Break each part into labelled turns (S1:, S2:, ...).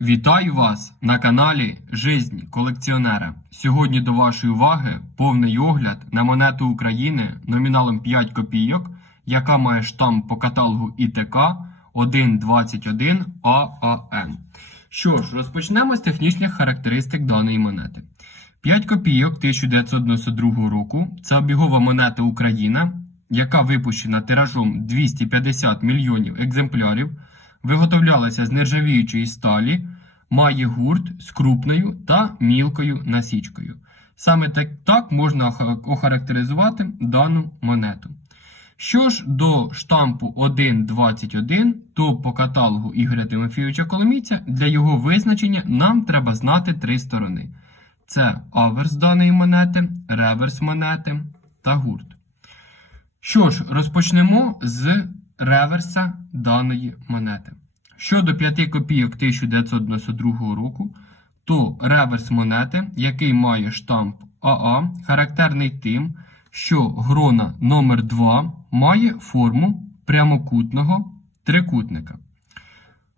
S1: Вітаю вас на каналі Жизнь колекціонера. Сьогодні до вашої уваги повний огляд на монету України номіналом 5 копійок, яка має штамп по каталогу ІТК 121 ААН. Що ж, розпочнемо з технічних характеристик даної монети. 5 копійок 1992 року це обігова монета Україна, яка випущена тиражом 250 мільйонів екземплярів, виготовлялася з нержавіючої сталі, має гурт з крупною та мілкою насічкою. Саме так, так можна охарактеризувати дану монету. Що ж до штампу 1.21, то по каталогу Ігоря Тимофійовича Коломійця для його визначення нам треба знати три сторони: це аверс даної монети, реверс монети та гурт. Що ж, розпочнемо з реверса даної монети. Щодо 5 копійок 1992 року, то реверс монети, який має штамп АА, характерний тим, що грона номер 2 має форму прямокутного трикутника.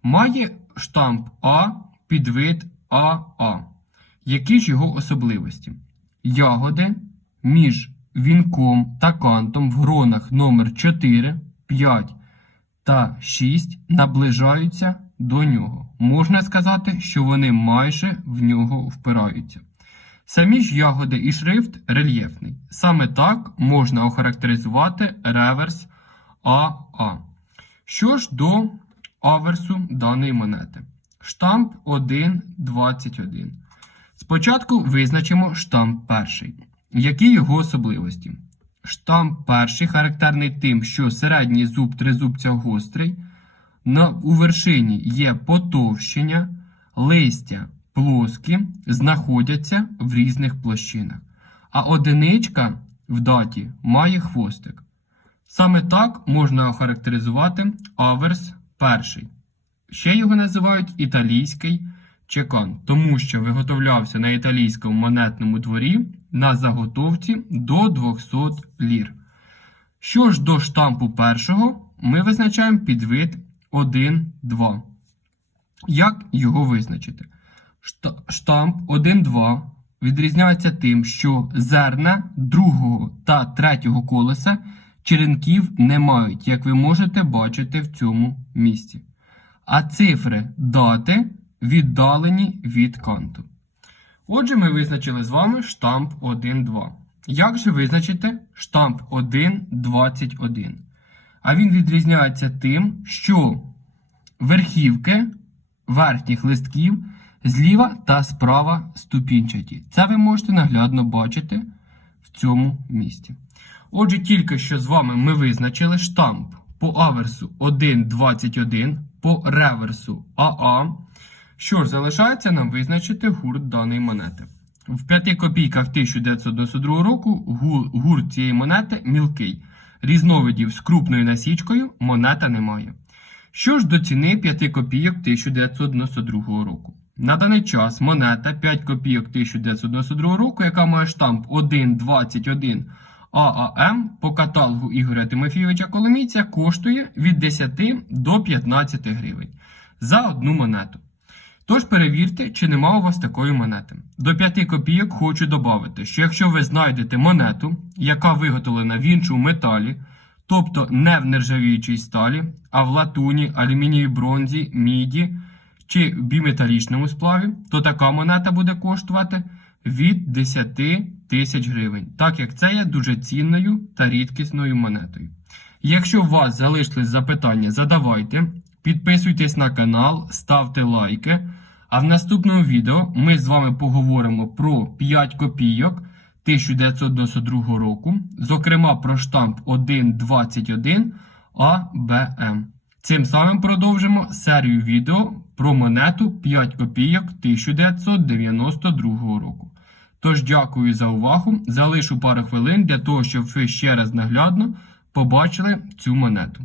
S1: Має штамп А підвид АА. Які ж його особливості? Ягоди між вінком та кантом в гронах номер 4, 5 та 6 наближаються до нього. Можна сказати, що вони майже в нього впираються. Самі ж ягоди і шрифт рельєфний. Саме так можна охарактеризувати реверс АА. Що ж до аверсу даної монети? Штамп 1.21. Спочатку визначимо штамп перший. Які його особливості? Штамп перший характерний тим, що середній зуб тризубця гострий, на, у вершині є потовщення, листя плоскі, знаходяться в різних площинах. А одиничка в даті має хвостик. Саме так можна охарактеризувати аверс перший. Ще його називають італійський чекан, тому що виготовлявся на італійському монетному дворі на заготовці до 200 лір. Що ж до штампу першого, ми визначаємо підвид 1-2. Як його визначити? Штамп 1-2 відрізняється тим, що зерна другого та третього колеса черенків не мають, як ви можете бачити в цьому місці. А цифри дати віддалені від канту. Отже, ми визначили з вами штамп 1.2. Як же визначити штамп 1.21? А він відрізняється тим, що верхівки верхніх листків зліва та справа ступінчаті. Це ви можете наглядно бачити в цьому місці. Отже, тільки що з вами ми визначили штамп по аверсу 1.21, по реверсу АА. Що ж, залишається нам визначити гурт даної монети. В 5 копійках 1992 року гурт цієї монети мілкий. Різновидів з крупною насічкою монета не має. Що ж до ціни 5 копійок 1992 року. На даний час монета 5 копійок 1992 року, яка має штамп 1.21 ААМ по каталогу Ігоря Тимофійовича Коломійця, коштує від 10 до 15 гривень за одну монету. Тож перевірте, чи нема у вас такої монети. До 5 копійок хочу додати, що якщо ви знайдете монету, яка виготовлена в іншому металі, тобто не в нержавіючій сталі, а в латуні, алюмінієвій бронзі, міді чи в біметалічному сплаві, то така монета буде коштувати від 10 тисяч гривень, так як це є дуже цінною та рідкісною монетою. Якщо у вас залишились запитання, задавайте, підписуйтесь на канал, ставте лайки. А в наступному відео ми з вами поговоримо про 5 копійок 1992 року, зокрема про штамп 1.21 АБМ. Цим самим продовжимо серію відео про монету 5 копійок 1992 року. Тож дякую за увагу. Залишу пару хвилин для того, щоб ви ще раз наглядно побачили цю монету.